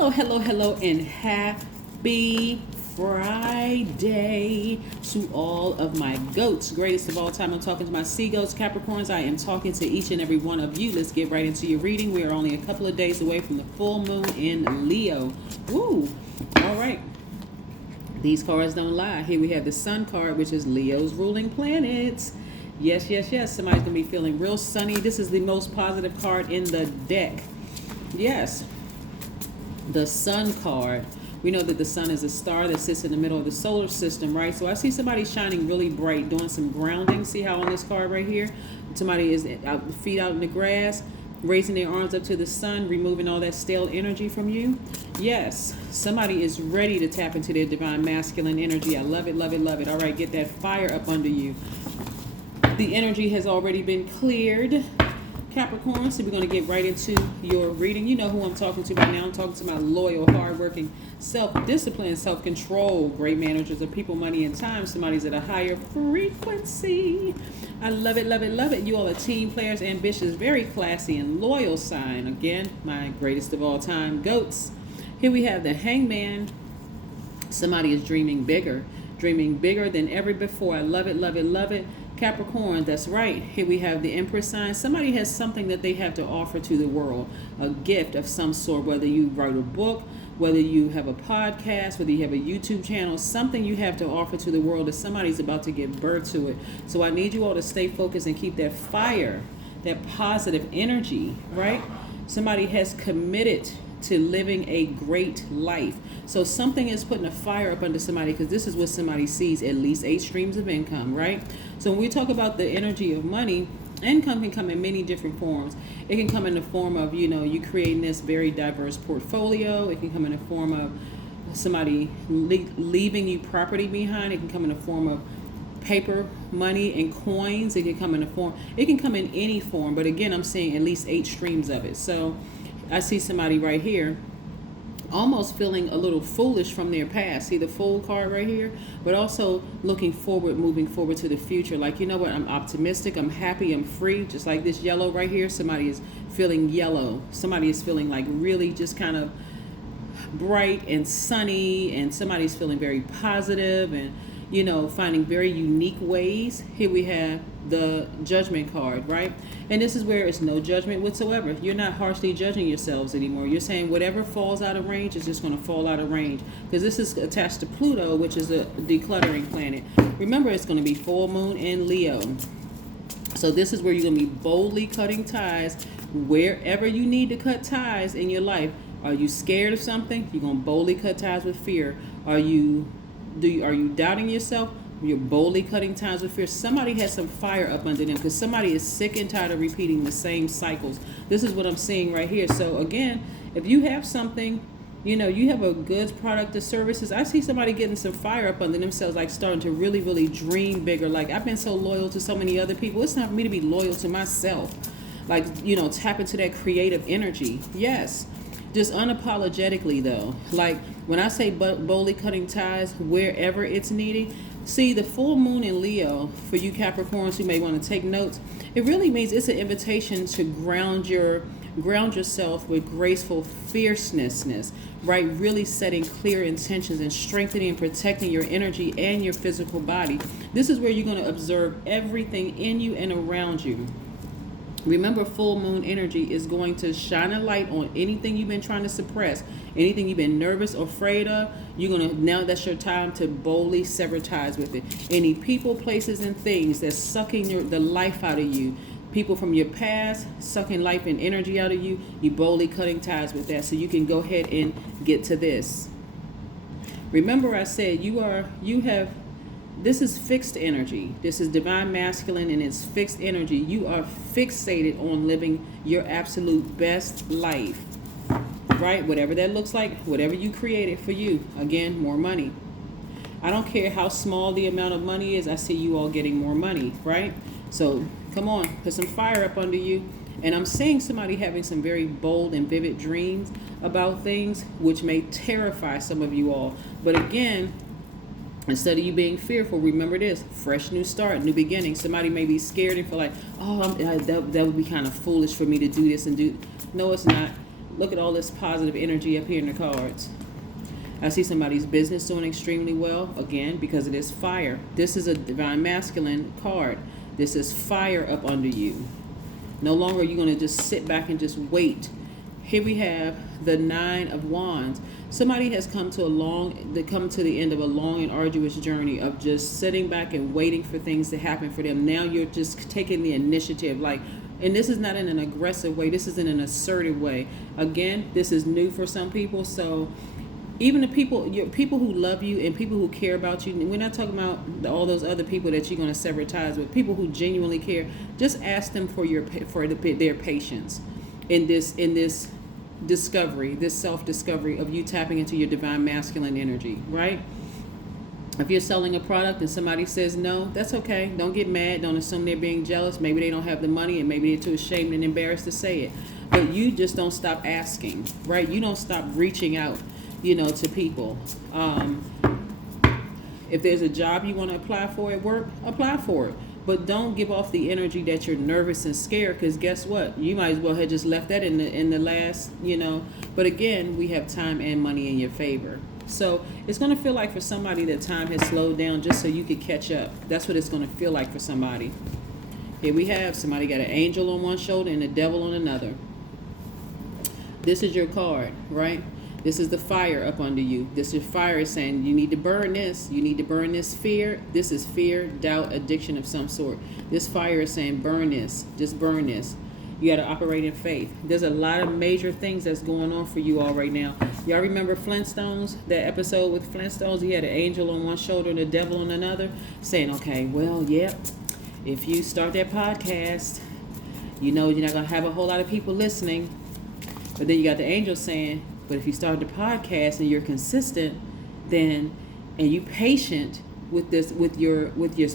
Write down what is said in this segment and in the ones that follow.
Hello, and happy Friday to all of my goats. Greatest of all time, I'm talking to my sea goats, Capricorns. I am talking to each and every one of you. Let's get right into your reading. We are only a couple of days away from the full moon in Leo. Woo! All right. These cards don't lie. Here we have the Sun card, which is Leo's ruling planet. Yes. Somebody's going to be feeling real sunny. This is the most positive card in the deck. Yes. The Sun card. We know that the sun is a star that sits in the middle of the solar system, right? So I see somebody shining really bright, doing some grounding. See how on this card right here, somebody is out, feet out in the grass, raising their arms up to the sun, removing all that stale energy from you. Yes, somebody is ready to tap into their divine masculine energy. I love it. All right, get that fire up under you. The energy has already been cleared, Capricorn, so we're going to get right into your reading. You know who I'm talking to by now. I'm talking to my loyal, hardworking, self-discipline, self-control, great managers of people, money, and time. Somebody's at a higher frequency. I love it. You all are team players, ambitious, very classy, and loyal sign. Again, my greatest of all time, goats. Here we have the Hangman. Somebody is dreaming bigger than ever before. I love it. Capricorn, that's right. Here we have the Empress sign. Somebody has something that they have to offer to the world, a gift of some sort, whether you write a book, whether you have a podcast, whether you have a YouTube channel, something you have to offer to the world that somebody's about to give birth to it. So I need you all to stay focused and keep that fire, that positive energy, right? Somebody has committed to living a great life. So something is putting a fire up under somebody, because this is what somebody sees, at least 8 streams of income, right? So when we talk about the energy of money, income can come in many different forms. It can come in the form of, you creating this very diverse portfolio. It can come in the form of somebody leaving you property behind. It can come in the form of paper money and coins. It can come in any form, but again, I'm seeing at least 8 streams of it. So I see somebody right here almost feeling a little foolish from their past. See the Fool card right here? But also looking forward, moving forward to the future. Like, you know what? I'm optimistic. I'm happy. I'm free. Just like this yellow right here. Somebody is feeling yellow. Somebody is feeling like really just kind of bright and sunny. And somebody's feeling very positive and, finding very unique ways. Here we have the Judgment card, right? And this is where it's no judgment whatsoever. You're not harshly judging yourselves anymore. You're saying whatever falls out of range is just going to fall out of range, because this is attached to Pluto, which is a decluttering planet. Remember, it's going to be full moon in Leo. So this is where you're going to be boldly cutting ties wherever you need to cut ties in your life. Are you scared of something? You're going to boldly cut ties with fear. Are you doubting yourself? You're boldly cutting ties with fear. Somebody has some fire up under them, because somebody is sick and tired of repeating the same cycles. This is what I'm seeing right here. So again, if you have something, you have a goods, product, or services, I see somebody getting some fire up under themselves, like starting to really, really dream bigger. Like, I've been so loyal to so many other people. It's time for me to be loyal to myself. Like, tap into that creative energy. Yes. Just unapologetically, though. Like, when I say boldly cutting ties wherever it's needed, see, the full moon in Leo, for you Capricorns who may want to take notes, it really means it's an invitation to ground yourself with graceful fierceness, right? Really setting clear intentions and strengthening and protecting your energy and your physical body. This is where you're going to observe everything in you and around you. Remember, full moon energy is going to shine a light on anything you've been trying to suppress, anything you've been nervous or afraid of. Now that's your time to boldly sever ties with it. Any people, places, and things that's sucking the life out of you, people from your past, sucking life and energy out of you, you boldly cutting ties with that, so you can go ahead and get to this. Remember, I said this is fixed energy. This is divine masculine, and it's fixed energy. You are fixated on living your absolute best life, right? Whatever that looks like, whatever you created for you. Again, more money. I don't care how small the amount of money is. I see you all getting more money, right? So come on, put some fire up under you. And I'm seeing somebody having some very bold and vivid dreams about things, which may terrify some of you all. But again, instead of you being fearful, remember this: fresh new start, new beginning. Somebody may be scared and feel like, that would be kind of foolish for me to do this and do. No, it's not. look at all this positive energy up here in the cards. I see somebody's business doing extremely well, again, because it is fire. This is a divine masculine card. This is fire up under you. No longer are you going to just sit back and just wait. Here we have the 9 of Wands. Somebody has come to the end of a long and arduous journey of just sitting back and waiting for things to happen for them. Now you're just taking the initiative, and this is not in an aggressive way. This is in an assertive way. Again, this is new for some people. So even the people who love you and people who care about you, we're not talking about all those other people that you're going to sever ties with. People who genuinely care, just ask them for their patience in this discovery, this self-discovery of you tapping into your divine masculine energy, right? If you're selling a product and somebody says no, that's okay. Don't get mad. Don't assume they're being jealous. Maybe they don't have the money and maybe they're too ashamed and embarrassed to say it. But you just don't stop asking, right? You don't stop reaching out, to people. If there's a job you want to apply for at work, apply for it. But don't give off the energy that you're nervous and scared, because guess what? You might as well have just left that in the last, But again, we have time and money in your favor. So it's going to feel like for somebody that time has slowed down just so you could catch up. That's what it's going to feel like for somebody. Here we have somebody got an angel on one shoulder and a devil on another. This is your card, right? This is the fire up under you. This is fire is saying you need to burn this. You need to burn this fear. This is fear, doubt, addiction of some sort. This fire is saying burn this. Just burn this. You got to operate in faith. There's a lot of major things that's going on for you all right now. Y'all remember Flintstones? That episode with Flintstones? He had an angel on one shoulder and a devil on another, saying, okay, well, yep, if you start that podcast, you're not going to have a whole lot of people listening. But then you got the angel saying, but if you start the podcast and you're consistent, then, and you patient with your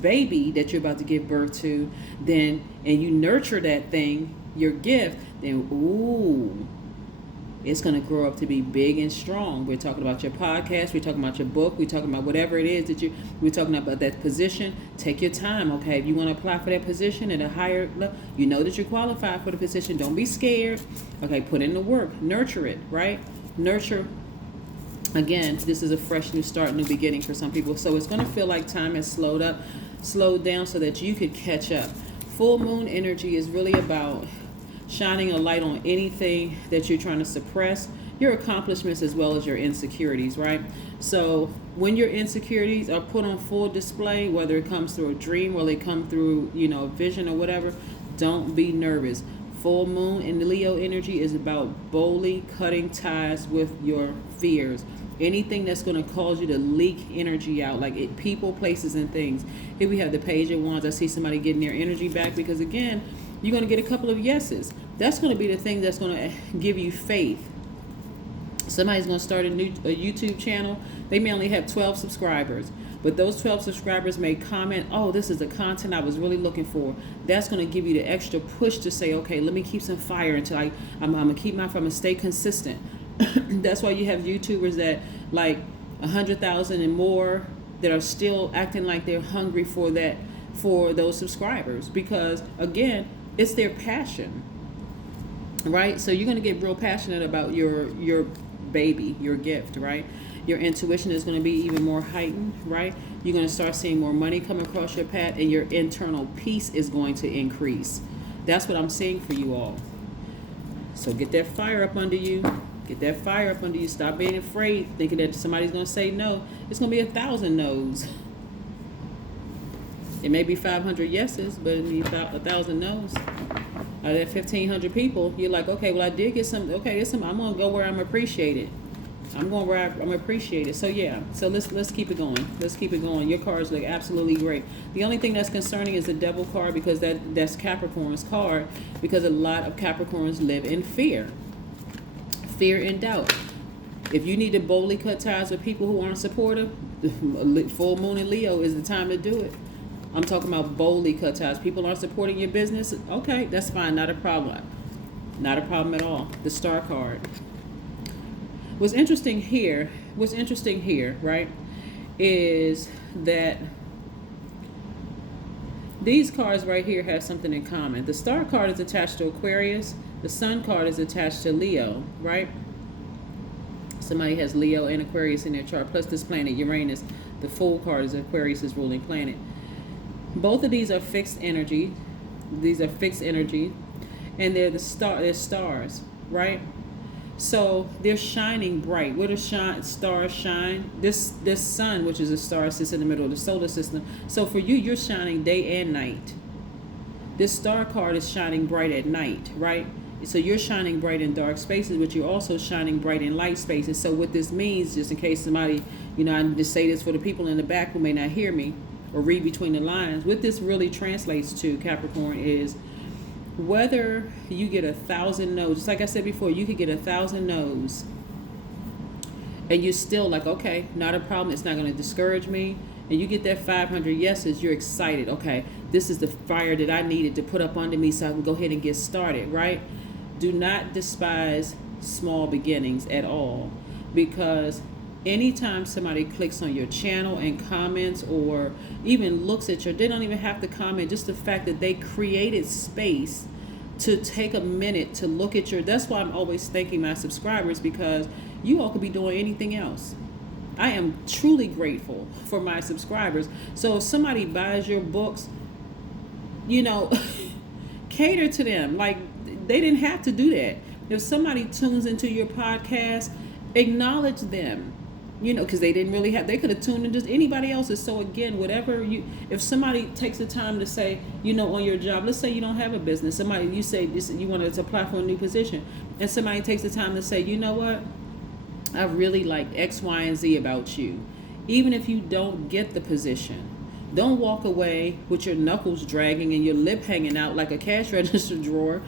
baby that you're about to give birth to, then, and you nurture that thing, your gift, then, it's going to grow up to be big and strong. We're talking about your podcast. We're talking about your book. We're talking about whatever it is we're talking about that position. Take your time, okay? If you want to apply for that position at a higher level, you know that you're qualified for the position. Don't be scared. Okay, put in the work. Nurture it, right? Nurture. Again, this is a fresh new start, new beginning for some people. So it's going to feel like time has slowed down so that you could catch up. Full moon energy is really about shining a light on anything that you're trying to suppress, your accomplishments as well as your insecurities, right? So when your insecurities are put on full display, whether it comes through a dream or they come through, a vision or whatever, don't be nervous. Full moon in the Leo energy is about boldly cutting ties with your fears. Anything that's going to cause you to leak energy out, like people, places, and things. Here we have the Page of Wands. I see somebody getting their energy back because, again, you're going to get a couple of yeses. That's going to be the thing that's going to give you faith. Somebody's going to start a YouTube channel. They may only have 12 subscribers. But those 12 subscribers may comment, oh, this is the content I was really looking for. That's going to give you the extra push to say, okay, let me keep some fire until I'm going to stay consistent. That's why you have YouTubers that like 100,000 and more that are still acting like they're hungry for those subscribers. Because, again, it's their passion, right? So you're going to get real passionate about your baby, your gift, right? Your intuition is going to be even more heightened, right? You're going to start seeing more money come across your path, and your internal peace is going to increase. That's what I'm seeing for you all. So get that fire up under you. Get that fire up under you. Stop being afraid, thinking that somebody's going to say no. It's going to be 1,000 no's. It may be 500 yeses, but it may be 1,000 no's. Out of that 1,500 people, you're like, okay, well, I did get some. Okay, I'm going to go where I'm appreciated. I'm going where I'm appreciated. So yeah, so let's keep it going. Let's keep it going. Your cards look absolutely great. The only thing that's concerning is the Devil card, because that's Capricorn's card, because a lot of Capricorns live in fear and doubt. If you need to boldly cut ties with people who aren't supportive, full moon in Leo is the time to do it. I'm talking about boldly cut ties. People aren't supporting your business. Okay, that's fine. Not a problem. Not a problem at all. The Star card. What's interesting here, right, is that these cards right here have something in common. The Star card is attached to Aquarius. The Sun card is attached to Leo, right? Somebody has Leo and Aquarius in their chart, plus this planet Uranus. The Fool card is Aquarius' ruling planet. Both of these are fixed energy. These are fixed energy, and they're they're stars, right? So they're shining bright. Where do stars shine? This sun, which is a star, sits in the middle of the solar system. So for you, you're shining day and night. This star card is shining bright at night, right? So you're shining bright in dark spaces, but you're also shining bright in light spaces. So what this means, just in case somebody, I need to say this for the people in the back who may not hear me or read between the lines, what this really translates to, Capricorn, is whether you get 1,000 no's, just like I said before, you could get 1,000 no's and you're still like, okay, not a problem, it's not going to discourage me. And you get that 500 yeses, you're excited. Okay, this is the fire that I needed to put up under me so I can go ahead and get started, right? Do not despise small beginnings at all, because anytime somebody clicks on your channel and comments or even looks at they don't even have to comment, just the fact that they created space to take a minute to look at that's why I'm always thanking my subscribers, because you all could be doing anything else. I am truly grateful for my subscribers. So if somebody buys your books, cater to them. Like, they didn't have to do that. If somebody tunes into your podcast, acknowledge them, because they didn't really they could have tuned into anybody else's. So again, if somebody takes the time to say, on your job, let's say you don't have a business, you say you want to apply for a new position, and somebody takes the time to say, you know what, I really like X, Y, and Z about you. Even if you don't get the position, don't walk away with your knuckles dragging and your lip hanging out like a cash register drawer.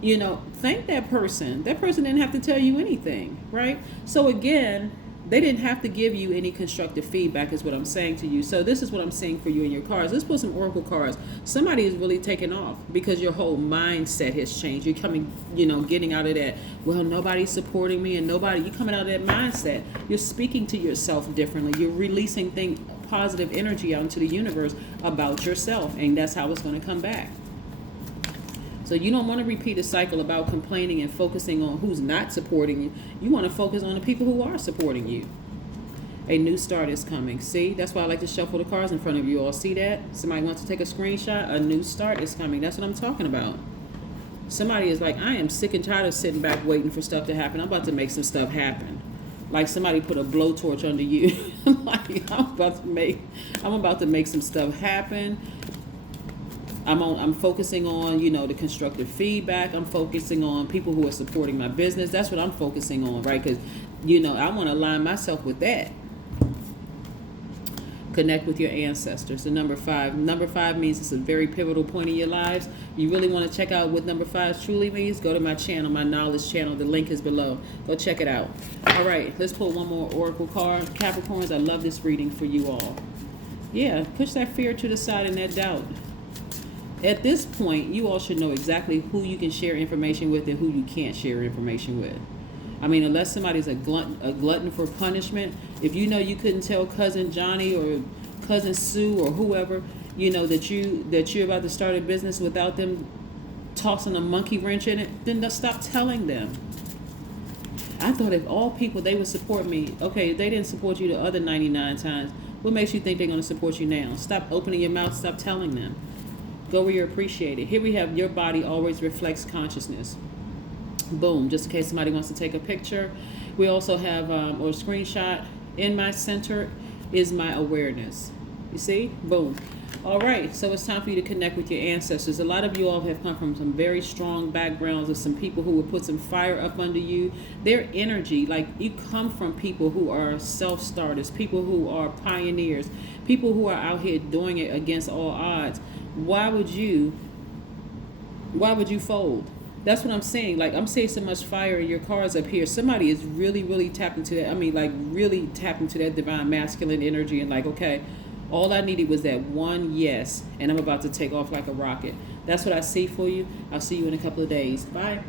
Thank that person. That person didn't have to tell you anything, right? So again, they didn't have to give you any constructive feedback is what I'm saying to you. So this is what I'm saying for you in your cards. Let's put some oracle cards. Somebody is really taking off because your whole mindset has changed. You're coming, getting out of that, well, nobody's supporting me and you're coming out of that mindset. You're speaking to yourself differently. You're releasing positive energy out into the universe about yourself, and that's how it's going to come back. So you don't want to repeat a cycle about complaining and focusing on who's not supporting you. You want to focus on the people who are supporting you. A new start is coming. See, that's why I like to shuffle the cards in front of you all. See that? Somebody wants to take a screenshot. A new start is coming. That's what I'm talking about. Somebody is like, I am sick and tired of sitting back waiting for stuff to happen. I'm about to make some stuff happen. Like somebody put a blowtorch under you. I'm about to make some stuff happen. I'm focusing on, the constructive feedback. I'm focusing on people who are supporting my business. That's what I'm focusing on, right? Because, I want to align myself with that. Connect with your ancestors. The number 5. Number 5 means it's a very pivotal point in your lives. You really want to check out what number 5 truly means? Go to my channel, my knowledge channel. The link is below. Go check it out. All right, let's pull one more oracle card. Capricorns, I love this reading for you all. Yeah, push that fear to the side and that doubt. At this point, you all should know exactly who you can share information with and who you can't share information with. I mean, unless somebody's a glutton for punishment, if you know you couldn't tell cousin Johnny or cousin Sue or whoever, that you're about to start a business without them tossing a monkey wrench in it, then stop telling them. I thought if all people, they would support me. Okay, they didn't support you the other 99 times. What makes you think they're going to support you now? Stop opening your mouth. Stop telling them. Go where you're appreciated. Here we have your body always reflects consciousness. Boom, just in case somebody wants to take a picture. We also have, or screenshot, in my center is my awareness. You see? Boom. All right, so it's time for you to connect with your ancestors. A lot of you all have come from some very strong backgrounds of some people who would put some fire up under you. Their energy, like you come from people who are self-starters, people who are pioneers, people who are out here doing it against all odds. Why would you fold? That's what I'm saying. Like, I'm seeing so much fire in your cards up here. Somebody is really, really tapped into that. I mean, like, really tapped into that divine masculine energy and like, okay, all I needed was that one yes, and I'm about to take off like a rocket. That's what I see for you. I'll see you in a couple of days. Bye.